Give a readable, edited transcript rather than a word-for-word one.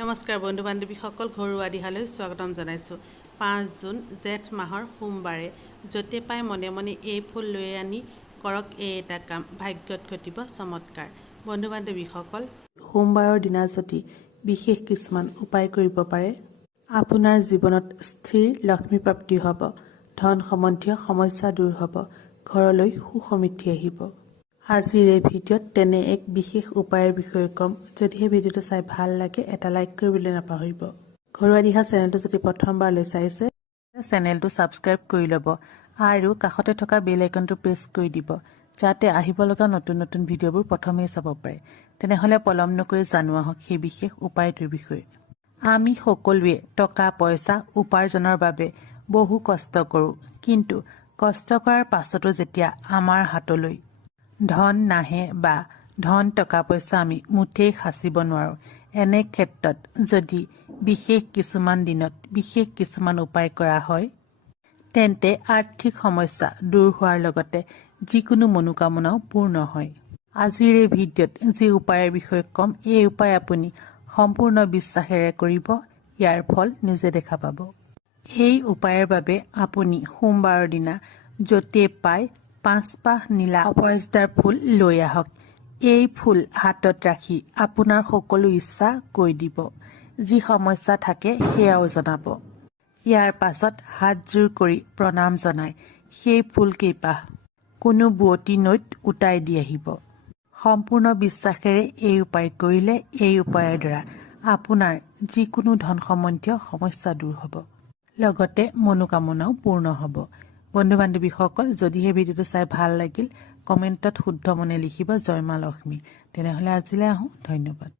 নমস্কাৰ বন্ধু বান্ধৱীসকল, ঘৰুৱা দিহালৈ স্বাগতম জনাইছোঁ। 5 জুন জেঠ মাহৰ সোমবাৰে য'তে পাই মনে মনে এই ফুল লৈ আনি কৰক এই এটা কাম, ভাগ্যত ঘটিব চমৎকাৰ। বন্ধু বান্ধৱীসকল, সোমবাৰৰ দিনা যদি বিশেষ কিছুমান উপায় কৰিব পাৰে, আপোনাৰ জীৱনত স্থিৰ লক্ষ্মী প্ৰাপ্তি হ'ব, ধন সম্বন্ধীয় সমস্যা দূৰ হ'ব, ঘৰলৈ সুখ সমৃদ্ধি আহিব। আজিৰ এই ভিডিঅ'ত তেনে এক বিশেষ উপায়ৰ বিষয়ে ক'ম। যদিহে ভিডিঅ'টো চাই ভাল লাগে এটা লাইক কৰিবলৈ নাপাহৰিব। ঘৰুৱা দিহা চেনেলটো যদি প্ৰথমবাৰলৈ চাইছে চেনেলটো ছাবস্ক্ৰাইব কৰি ল'ব আৰু কাষতে থকা বেল আইকনটো প্ৰেছ কৰি দিব, যাতে আহিব লগা নতুন নতুন ভিডিঅ'বোৰ প্ৰথমেই চাব পাৰে। তেনেহ'লে পলম নকৰি জানো আহক সেই বিশেষ উপায়টোৰ বিষয়ে। আমি সকলোৱে টকা পইচা উপাৰ্জনৰ বাবে বহু কষ্ট কৰোঁ, কিন্তু কষ্ট কৰাৰ পাছতো যেতিয়া আমাৰ হাতলৈ ধন নাহে বা ধন টকা পইচা আমি মুঠেই সাঁচিব নোৱাৰোঁ, এনে ক্ষেত্ৰত যদি বিশেষ কিছুমান দিনত বিশেষ কিছুমান উপায় কৰা হয়, তেন্তে আৰ্থিক সমস্যা দূৰ হোৱাৰ লগতে যিকোনো মনোকামনাও পূৰ্ণ হয়। আজিৰ এই ভিডিঅ'ত যি উপায়ৰ বিষয়ে ক'ম, এই উপায় আপুনি সম্পূৰ্ণ বিশ্বাসেৰে কৰিব, ইয়াৰ ফল নিজে দেখা পাব। এই উপায়ৰ বাবে আপুনি সোমবাৰৰ দিনা য'তে পায় 5 পাহ নীলা অপৰাজিতাৰ ফুল লৈ আহক। এই ফুল হাতত ৰাখি আপোনাৰ সকলো ইচ্ছা কৈ দিব, যি সমস্যা থাকে সেয়াও জনাব। ইয়াৰ পাছত হাতযোৰ কৰি প্ৰণাম জনাই সেই ফুলকেইপাহ কোনো বোৱতী নৈত উটাই দি আহিব। সম্পূৰ্ণ বিশ্বাসেৰে এই উপায় কৰিলে এই উপায়ৰ দ্বাৰা আপোনাৰ যিকোনো ধন সম্বন্ধীয় সমস্যা দূৰ হ'ব, লগতে মনোকামনাও পূৰ্ণ হ'ব। বন্ধু বান্ধৱীসকল, যদিহে ভিডিঅ'টো চাই ভাল লাগিল কমেণ্টত শুদ্ধ মনে লিখিব জয় মা লক্ষ্মী। তেনেহ'লে আজিলৈ আহোঁ, ধন্যবাদ।